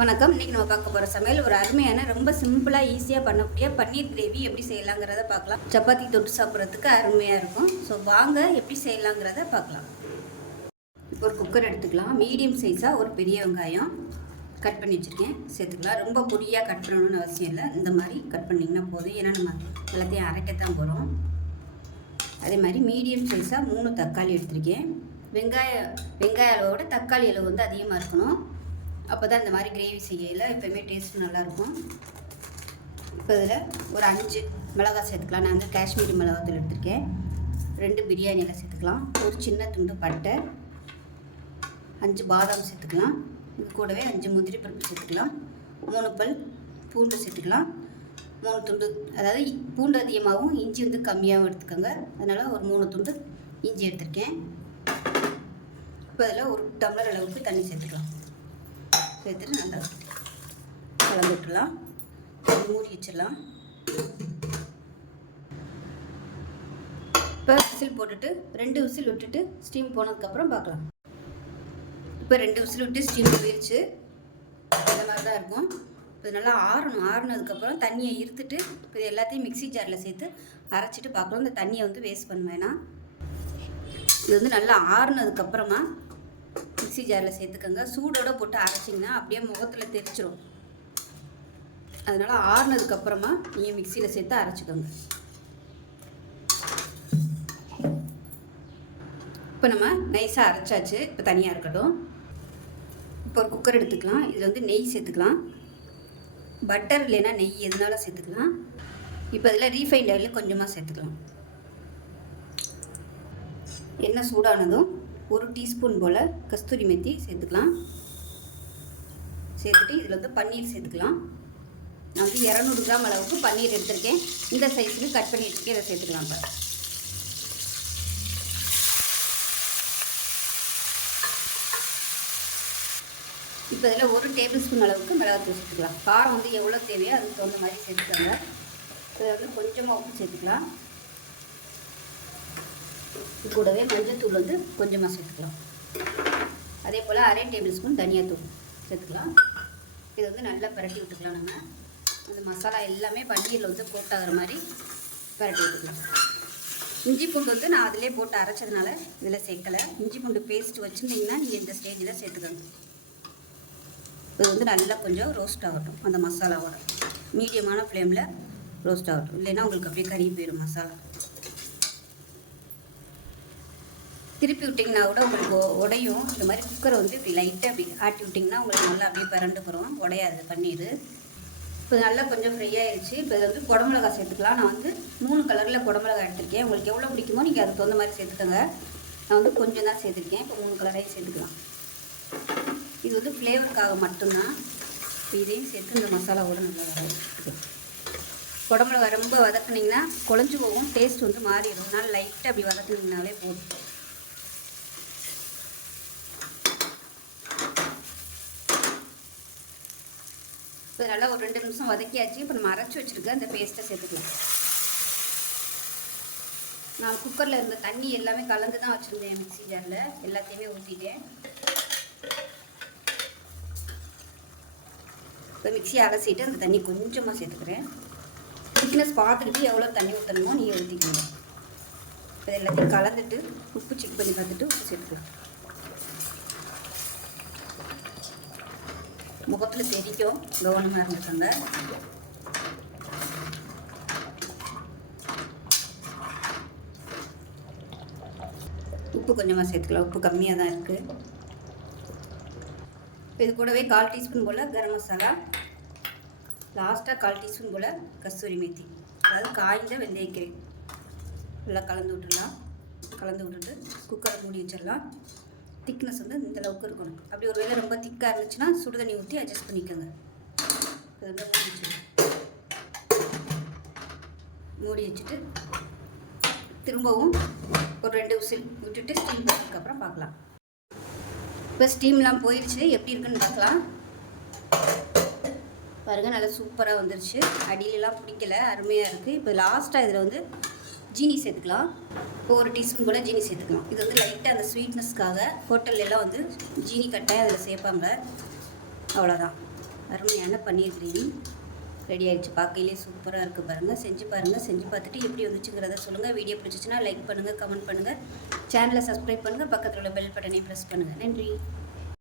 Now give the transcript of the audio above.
வணக்கம். இன்றைக்கி நம்ம பார்க்க போகிற சமையல் ஒரு அருமையான ரொம்ப சிம்பிளாக ஈஸியாக பண்ணக்கூடிய பன்னீர் கிரேவி எப்படி செய்யலாங்கிறத பார்க்கலாம். சப்பாத்தி தொட்டு சாப்பிட்றதுக்கு அருமையாக இருக்கும். ஸோ வாங்க எப்படி செய்யலாங்கிறத பார்க்கலாம். இப்போ ஒரு குக்கர் எடுத்துக்கலாம். மீடியம் சைஸாக ஒரு பெரிய வெங்காயம் கட் பண்ணி வச்சுருக்கேன், சேர்த்துக்கலாம். ரொம்ப பொடியாக கட் பண்ணணும்னு அவசியம் இல்லை, இந்த மாதிரி கட் பண்ணிங்கன்னா போதும். ஏன்னா நம்ம எல்லாத்தையும் அரைக்கத்தான் போகிறோம். அதே மாதிரி மீடியம் சைஸாக 3 தக்காளி எடுத்திருக்கேன். வெங்காய அளவோட தக்காளி அளவு வந்து அதிகமாக இருக்கணும். அப்போ தான் இந்த மாதிரி கிரேவி செய்யல எப்போயுமே டேஸ்ட்டு நல்லாயிருக்கும். இப்போ இதில் ஒரு 5 மிளகாய் சேர்த்துக்கலாம். நான் வந்து காஷ்மீரி மிளகாத்தூள் எடுத்திருக்கேன். 2 பிரியாணி இலை சேர்த்துக்கலாம். ஒரு சின்ன துண்டு பட்டை, 5 பாதாம் சேர்த்துக்கலாம். இது கூடவே 5 முந்திரி பருப்பு சேர்த்துக்கலாம். 3 பல் பூண்டு சேர்த்துக்கலாம். 3 துண்டு, அதாவது பூண்டு அதிகமாகவும் இஞ்சி வந்து கம்மியாகவும் எடுத்துக்கோங்க. அதனால் ஒரு 3 துண்டு இஞ்சி எடுத்திருக்கேன். இப்போ அதில் ஒரு டம்ளர் அளவுக்கு தண்ணி சேர்த்துக்கலாம். சேர்த்துட்டு நல்லா கலந்து விட்டுலாம். மூடி வச்சிடலாம். இப்போ விசில் போட்டுட்டு 2 விசில் விட்டுட்டு ஸ்டீம் போனதுக்கப்புறம் பார்க்கலாம். இப்போ 2 விசில் விட்டு ஸ்டீம் போயிடுச்சு. இந்த மாதிரி தான் இருக்கும். இப்போ நல்லா ஆறுனதுக்கப்புறம் தண்ணியை இருத்துட்டு இப்போ எல்லாத்தையும் மிக்ஸி ஜாரில் சேர்த்து அரைச்சிட்டு பார்க்கலாம். இந்த தண்ணியை வந்து வேஸ்ட் பண்ண வேணாம். இது வந்து நல்லா ஆறுனதுக்கப்புறமா மிக்ஸி ஜாரில் சேர்த்துக்கோங்க. சூடோடு போட்டு அரைச்சிங்கன்னா அப்படியே முகத்தில் தெரிச்சிடும். அதனால் ஆறுனதுக்கப்புறமா நீங்கள் மிக்சியில் சேர்த்து அரைச்சிக்கோங்க. இப்போ நம்ம நைஸாக அரைச்சாச்சு. இப்போ தனியாக இருக்கட்டும். இப்போ ஒரு குக்கர் எடுத்துக்கலாம். இதில் வந்து நெய் சேர்த்துக்கலாம். பட்டர் இல்லைன்னா நெய் எதுனாலும் சேர்த்துக்கலாம். இப்போ இதில் ரீஃபைண்ட் ஆயில் கொஞ்சமாக சேர்த்துக்கலாம். எண்ணெய் சூடானதும் 1 டீஸ்பூன் போல் கஸ்தூரி மெத்தி சேர்த்துக்கலாம். சேர்த்துட்டு இதில் வந்து பன்னீர் சேர்த்துக்கலாம். நான் வந்து 200 கிராம் அளவுக்கு பன்னீர் எடுத்திருக்கேன். இந்த சைஸுக்கு கட் பண்ணி வச்சுருக்கேன். இதை சேர்த்துக்கலாம். இப்போ இதில் 1 டேபிள் ஸ்பூன் அளவுக்கு மிளகாத்தூள் சேர்த்துக்கலாம். காரம் வந்து எவ்வளோ தேவையோ அதுக்கு தகுந்த மாதிரி சேர்த்துக்கோங்க. இதில் வந்து கொஞ்சமாக உப்பு சேர்த்துக்கலாம். இது கூடவே மஞ்சள்தூள் வந்து கொஞ்சமாக சேர்த்துக்கலாம். அதே போல் 1/2 டேபிள் ஸ்பூன் தனியாத்தூள் சேர்த்துக்கலாம். இதை வந்து நல்லா பரட்டி விட்டுக்கலாம். நம்ம அந்த மசாலா எல்லாமே பன்னீரில் வந்து போட்டாகிற மாதிரி பரட்டி விட்டுக்கலாம். இஞ்சி பூண்டு வந்து நான் அதிலே போட்டு அரைச்சதுனால இதில் சேர்க்கலை. இஞ்சி பூண்டு பேஸ்ட் வச்சுருந்தீங்கன்னா நீங்கள் இந்த ஸ்டேஜில் சேர்த்துக்கணும். இது வந்து நல்லா கொஞ்சம் ரோஸ்ட் ஆகட்டும். அந்த மசாலாவோட மீடியமான ஃப்ளேமில் ரோஸ்ட் ஆகட்டும். இல்லைன்னா உங்களுக்கு அப்படியே கறி போயிடும் மசாலா. திருப்பி விட்டிங்கன்னா கூட உங்களுக்கு உடையும். இந்த மாதிரி குக்கரை வந்து இப்படி லைட்டாக அப்படி ஆட்டி விட்டிங்கன்னா உங்களுக்கு நல்லா அப்படியே பரண்டு போகிறோம், உடையாது பன்னீர். இப்போ நல்லா கொஞ்சம் ஃப்ரை ஆகிடுச்சு. இப்போ இதை வந்து குடமிளகா சேர்த்துக்கலாம். நான் வந்து 3 கலரில் குடமிளகா எடுத்திருக்கேன். உங்களுக்கு எவ்வளோ பிடிக்குமோ நீங்கள் அதுக்கு தகுந்த மாதிரி சேர்த்துக்கோங்க. நான் வந்து கொஞ்சம் தான் சேர்த்துருக்கேன். இப்போ 3 கலரையும் சேர்த்துக்கலாம். இது வந்து ஃப்ளேவருக்காக மட்டும்தான். இப்போ இதையும் சேர்த்து இந்த மசாலாவோட நல்லா வரும். குடமிளகா ரொம்ப வதக்குனிங்கன்னா குழஞ்சி போகும், டேஸ்ட் வந்து மாறிடும். அதனால் லைட்டாக அப்படி வதக்குனிங்கனாலே போதும். இப்போ நல்லா ஒரு 2 நிமிஷம் வதக்கியாச்சு. இப்போ நம்ம அரைச்சி வச்சுருக்க அந்த பேஸ்ட்டை சேர்த்துக்கலாம். நான் குக்கரில் இருந்த தண்ணி எல்லாமே கலந்து தான் வச்சுருந்தேன். மிக்ஸி ஜாரில் எல்லாத்தையுமே ஊற்றிட்டேன். இப்போ மிக்ஸியை அலசிட்டு அந்த தண்ணி கொஞ்சமாக சேர்த்துக்கிறேன். திக்னஸ் பார்த்துக்கிட்டு எவ்வளோ தண்ணி ஊற்றணுமோ நீங்கள் ஊற்றிக்கணும். இப்போ எல்லாத்தையும் கலந்துட்டு உப்பு செக் பண்ணி பார்த்துட்டு உப்பு சேர்த்துக்கலாம். முகத்தில் தெரிக்கும், கவனமாக இருந்துக்கோங்க. உப்பு கொஞ்சமாக சேர்த்துக்கலாம். உப்பு கம்மியாக தான் இருக்குது. இது கூடவே 1/4 டீஸ்பூன் போல் கரம் மசாலா, லாஸ்ட்டாக 1/4 டீஸ்பூன் போல் கஸ்தூரி மேத்தி, அதாவது காய்ந்த வெந்தயக்கீரை நல்லா கலந்து விட்டுடலாம். கலந்து விட்டுட்டு குக்கரை மூடி வச்சிடலாம். திக்னஸ் வந்து இந்த அளவுக்கு இருக்கணும். அப்படி ஒரு வேளை ரொம்ப திக்காக இருந்துச்சுன்னா சுடுதண்ணி ஊற்றி அட்ஜஸ்ட் பண்ணிக்கோங்க. மூடி வச்சுட்டு திரும்பவும் ஒரு 2 விசில் விட்டுட்டு ஸ்டீம் பண்ணதுக்கப்புறம் பார்க்கலாம். இப்போ ஸ்டீம்லாம் போயிடுச்சு. எப்படி இருக்குன்னு பார்க்கலாம். பாருங்கள், நல்லா சூப்பராக வந்துருச்சு. அடியிலலாம் பிடிக்கல, அருமையாக இருக்குது. இப்போ லாஸ்ட்டாக இதில் வந்து ஜீனி சேர்த்துக்கலாம். இப்போ 1 டீஸ்பூன் போல் ஜீனி சேர்த்துக்கலாம். இது வந்து லைட்டாக அந்த ஸ்வீட்னஸ்க்காக ஹோட்டல்லாம் வந்து ஜீனி கட்டாயம் அதில் சேர்ப்பாங்க. அவ்வளோதான். அருமையான பன்னீர் கிரேவி ரெடி ஆகிடுச்சு. பார்க்கையிலே சூப்பராக இருக்குது பாருங்கள். செஞ்சு பாருங்கள். செஞ்சு பார்த்துட்டு எப்படி வந்துச்சுங்கிறத சொல்லுங்கள். வீடியோ பிடிச்சிச்சின்னா லைக் பண்ணுங்கள், கமெண்ட் பண்ணுங்கள், சேனலை சப்ஸ்கிரைப் பண்ணுங்கள், பக்கத்தில் உள்ள பெல் பட்டனை ப்ரெஸ் பண்ணுங்கள். நன்றி.